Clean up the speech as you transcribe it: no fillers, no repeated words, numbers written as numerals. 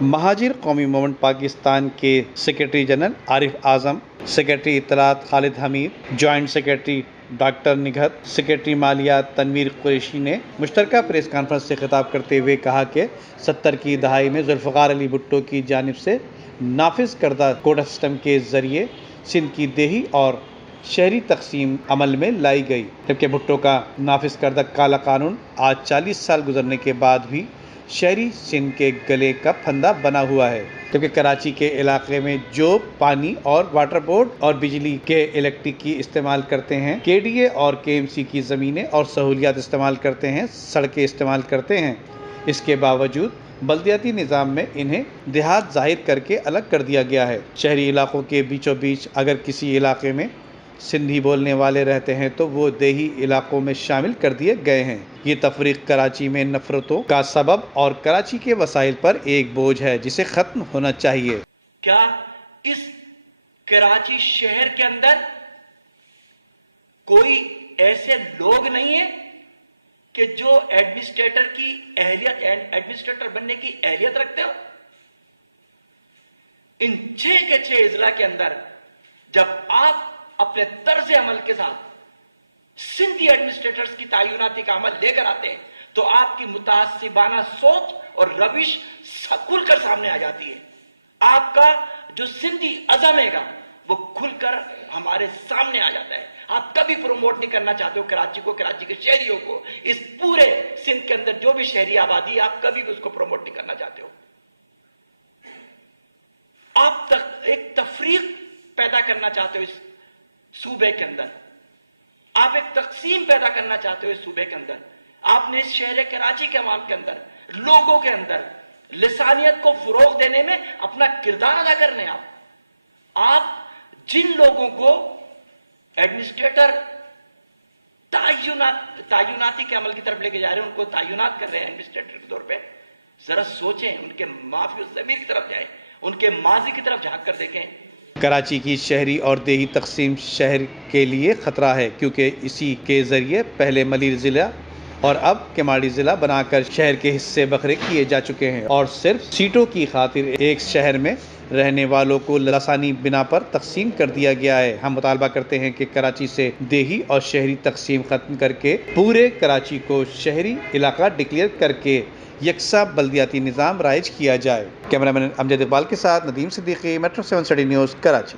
مہاجر قومی موومنٹ پاکستان کے secretary general Arif Azam, secretary اطلاعات Khalid Hamid, joint secretary doctor Nighat, secretary مالیات تنویر قریشی نے مشترکہ پریس کانفرنس سے خطاب کرتے ہوئے کہا کہ 70 کی دہائی میں ذوالفقار علی بھٹو کی جانب سے نافذ کردہ کوٹا سسٹم کے ذریعے سندھ کی دیہی اور شہری تقسیم عمل میں لائی گئی، جبکہ بھٹو کا نافذ کردہ کالا قانون آج 40 سال گزرنے کے بعد بھی شہری سندھ کے گلے کا پھندا بنا ہوا ہے، جبکہ کراچی کے علاقے میں جو پانی اور واٹر بورڈ اور بجلی کے الیکٹرک کی استعمال کرتے ہیں، کے ڈی اے اور کے ایم سی کی زمینیں اور سہولیات استعمال کرتے ہیں، سڑکیں استعمال کرتے ہیں، اس کے باوجود بلدیاتی نظام میں انہیں دیہات ظاہر کر کے الگ کر دیا گیا ہے۔ شہری علاقوں کے بیچوں بیچ اگر کسی علاقے میں سندھی بولنے والے رہتے ہیں تو وہ دیہی علاقوں میں شامل کر دیے گئے ہیں۔ یہ تفریق کراچی میں نفرتوں کا سبب اور کراچی کے وسائل پر ایک بوجھ ہے جسے ختم ہونا چاہیے۔ کیا اس کراچی شہر کے اندر کوئی ایسے لوگ نہیں ہیں کہ جو ایڈمنسٹریٹر کی اہلیت، ایڈمنسٹریٹر بننے کی اہلیت رکھتے ہو؟ ان 6 کے 6 اضلاع کے اندر جب آپ اپنے طرز عمل کے ساتھ سندھی ایڈمنسٹریٹرز کی تعیناتی کا عمل لے کر آتے ہیں تو آپ کی متعصبانہ سوچ اور روش کھل کر سامنے آ جاتی ہے۔ آپ کا جو سندھی عزم ہے گا وہ کھل کر ہمارے سامنے آ جاتا ہے۔ آپ کبھی پروموٹ نہیں کرنا چاہتے ہو کراچی کو، کراچی کے شہریوں کو، اس پورے سندھ کے اندر جو بھی شہری آبادی ہے آپ کبھی بھی اس کو پروموٹ نہیں کرنا چاہتے ہو۔ آپ ایک تفریق پیدا کرنا چاہتے ہو اس صوبے کے اندر، آپ ایک تقسیم پیدا کرنا چاہتے ہو اس صوبے کے اندر۔ آپ نے اس شہر کراچی کے عوام کے اندر، لوگوں کے اندر لسانیت کو فروغ دینے میں اپنا کردار ادا کرنے آپ جن لوگوں کو ایڈمنسٹریٹر تعیناتی کے عمل کی طرف لے کے جا رہے ہیں، ان کو تعینات کر رہے ہیں ایڈمنسٹریٹر کے طور پہ، ذرا سوچیں، ان کے معافی الضمیر کی طرف جائیں، ان کے ماضی کی طرف جھانک کر دیکھیں۔ کراچی کی شہری اور دیہی تقسیم شہر کے لیے خطرہ ہے، کیونکہ اسی کے ذریعے پہلے ملیر ضلع اور اب کیماڑی ضلع بنا کر شہر کے حصے بکھرے کیے جا چکے ہیں اور صرف سیٹوں کی خاطر ایک شہر میں رہنے والوں کو لسانی بنا پر تقسیم کر دیا گیا ہے۔ ہم مطالبہ کرتے ہیں کہ کراچی سے دیہی اور شہری تقسیم ختم کر کے پورے کراچی کو شہری علاقہ ڈکلیئر کر کے یکساں بلدیاتی نظام رائج کیا جائے۔ کیمرہ مین امجد اقبال کے ساتھ Nadeem Siddiqui, metro 7 city news, Karachi.